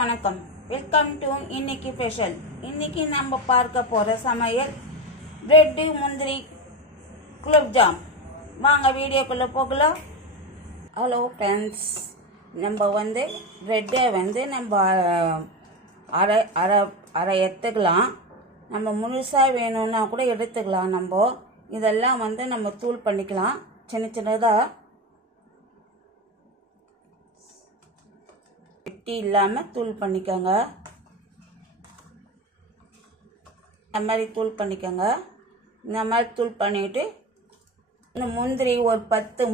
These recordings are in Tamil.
வணக்கம். வெல்கம் டு இன்னைக்கு ஸ்பெஷல். இன்னைக்கு நம்ம பார்க்க போகிற சமையல் பிரெட்டு முந்திரி குலோப்ஜாம். வாங்க வீடியோக்குள்ளே போகலாம். ஹலோ ஃப்ரெண்ட்ஸ், நம்ம பிரெட்டை நம்ம அரை அரை அரை எடுத்துக்கலாம். நம்ம முழுசாக வேணும்னா கூட எடுத்துக்கலாம். இதெல்லாம் நம்ம தூள் பண்ணிக்கலாம் சின்ன சின்னதாக, வெட்டி இல்லாமல் தூள் பண்ணிக்கோங்க. இந்த மாதிரி தூள் பண்ணிக்கோங்க. இந்த மாதிரி தூள் பண்ணிவிட்டு இந்த முந்திரி ஒரு 10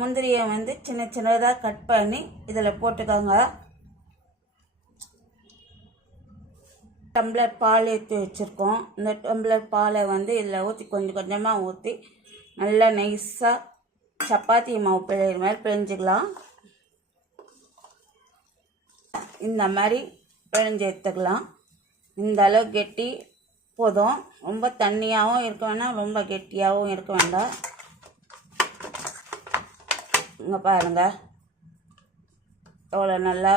முந்திரியை சின்ன சின்னதாக கட் பண்ணி இதில் போட்டுக்கோங்க. டம்ளர் பால் ஊற்றி வச்சுருக்கோம். இந்த டம்ளர் பாலை இதில் ஊற்றி கொஞ்சம் கொஞ்சமாக ஊற்றி நல்லா நைஸாக சப்பாத்தி மாவு பிழையிற மாதிரி பிழிஞ்சிக்கலாம். இந்த மாதிரி பிழிஞ்சு எடுத்துக்கலாம். இந்த அளவு கெட்டி போதும். ரொம்ப தண்ணியாகவும் இருக்க வேண்டாம், ரொம்ப கெட்டியாகவும் இருக்க வேண்டாம். இங்கே பாருங்கள் எவ்வளோ நல்லா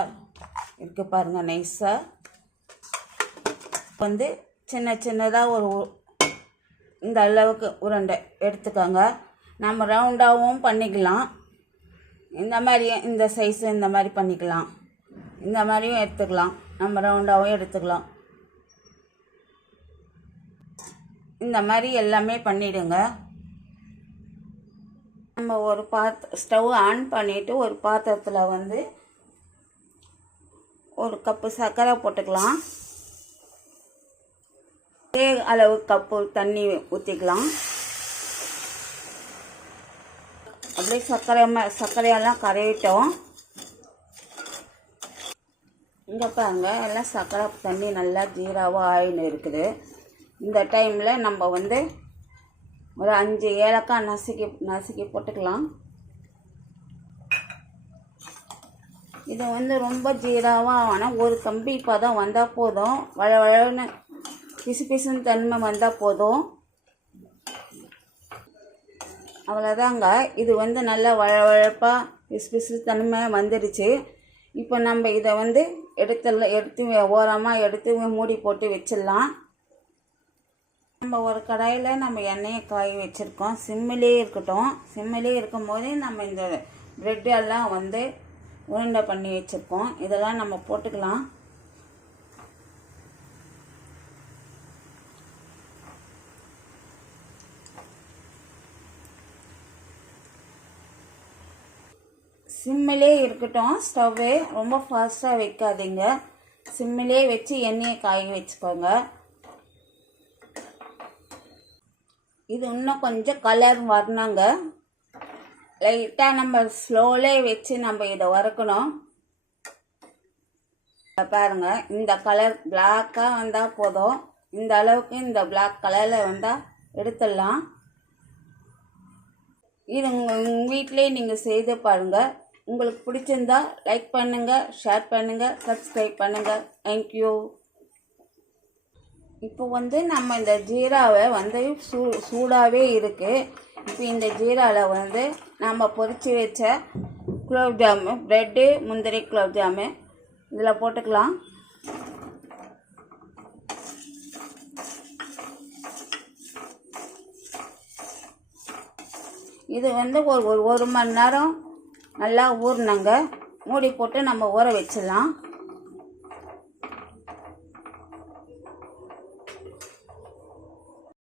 இருக்குது பாருங்கள். நைஸாக சின்ன சின்னதாக இந்த அளவுக்கு உருண்டை எடுத்துக்கோங்க. நம்ம ரவுண்டாகவும் பண்ணிக்கலாம். இந்த மாதிரி இந்த சைஸு இந்த மாதிரி பண்ணிக்கலாம். இந்த மாதிரியும் எடுத்துக்கலாம். நம்ம ரவுண்டாகவும் எடுத்துக்கலாம். இந்த மாதிரி எல்லாமே பண்ணிவிடுங்க. நம்ம ஒரு ஸ்டவ் ஆன் பண்ணிவிட்டு ஒரு பாத்திரத்தில் ஒரு கப்பு சர்க்கரை போட்டுக்கலாம். அதே அளவு கப்பு தண்ணி ஊற்றிக்கலாம். அப்படியே சர்க்கரையெல்லாம் கரையிட்டோம். இங்கே பாருங்க, எல்லாம் சர்க்கரை தண்ணி நல்லா ஜீராவாக ஆயின்னு இருக்குது. இந்த டைமில் நம்ம ஒரு 5 ஏலக்காய் நசுக்கி போட்டுக்கலாம். இது ரொம்ப ஜீராவாக ஆனால் ஒரு கம்பி பதம் வந்தால் போதும். வழவழன்னு பிசுன்னு தன்மை வந்தால் போதும். அவ்வளோதாங்க. இது நல்லா வழவழப்பாக பிசு தன்மை வந்துடுச்சு. இப்போ நம்ம இதை எடுத்து ஓரமாக எடுத்து மூடி போட்டு வச்சிடலாம். நம்ம ஒரு கடாயில் நம்ம எண்ணெயை காய வச்சுருக்கோம். சிம்மிலே இருக்கட்டும். சிம்மிலே இருக்கும்போதே நம்ம இந்த பிரெட்டெல்லாம் உருண்டை பண்ணி வச்சுருக்கோம். இதெல்லாம் நம்ம போட்டுக்கலாம். சிம்மிலே இருக்கட்டும். ஸ்டவ்வே ரொம்ப ஃபாஸ்ட்டாக வைக்காதீங்க. சிம்மிலே வச்சு எண்ணெயை காய வச்சுக்கோங்க. இது இன்னும் கொஞ்சம் கலர் வரணுங்க. லைட்டாக நம்ம ஸ்லோலே வச்சு நம்ம இதை வறுக்கணும். பாருங்கள், இந்த கலர் பிளாக்காக வந்தால் போதும். இந்த அளவுக்கு இந்த பிளாக் கலரில் வந்தால் எடுத்துடலாம். இது உங்கள் வீட்டிலே நீங்கள் செய்து பாருங்கள். உங்களுக்கு பிடிச்சிருந்தா லைக் பண்ணுங்கள், ஷேர் பண்ணுங்கள், சப்ஸ்கிரைப் பண்ணுங்கள். தேங்க்யூ. இப்போ நம்ம இந்த ஜீராவை சூடாகவே இருக்குது. இப்போ இந்த ஜீராவில் நம்ம பொரிச்சு வச்ச குலோப்ஜாமு, பிரெட்டு முந்திரி குலோப்ஜாமு இதில் போட்டுக்கலாம். இது ஒரு 1 மணி நேரம் நல்லா ஊறினாங்க. மூடி போட்டு நம்ம ஊற வச்சிடலாம்.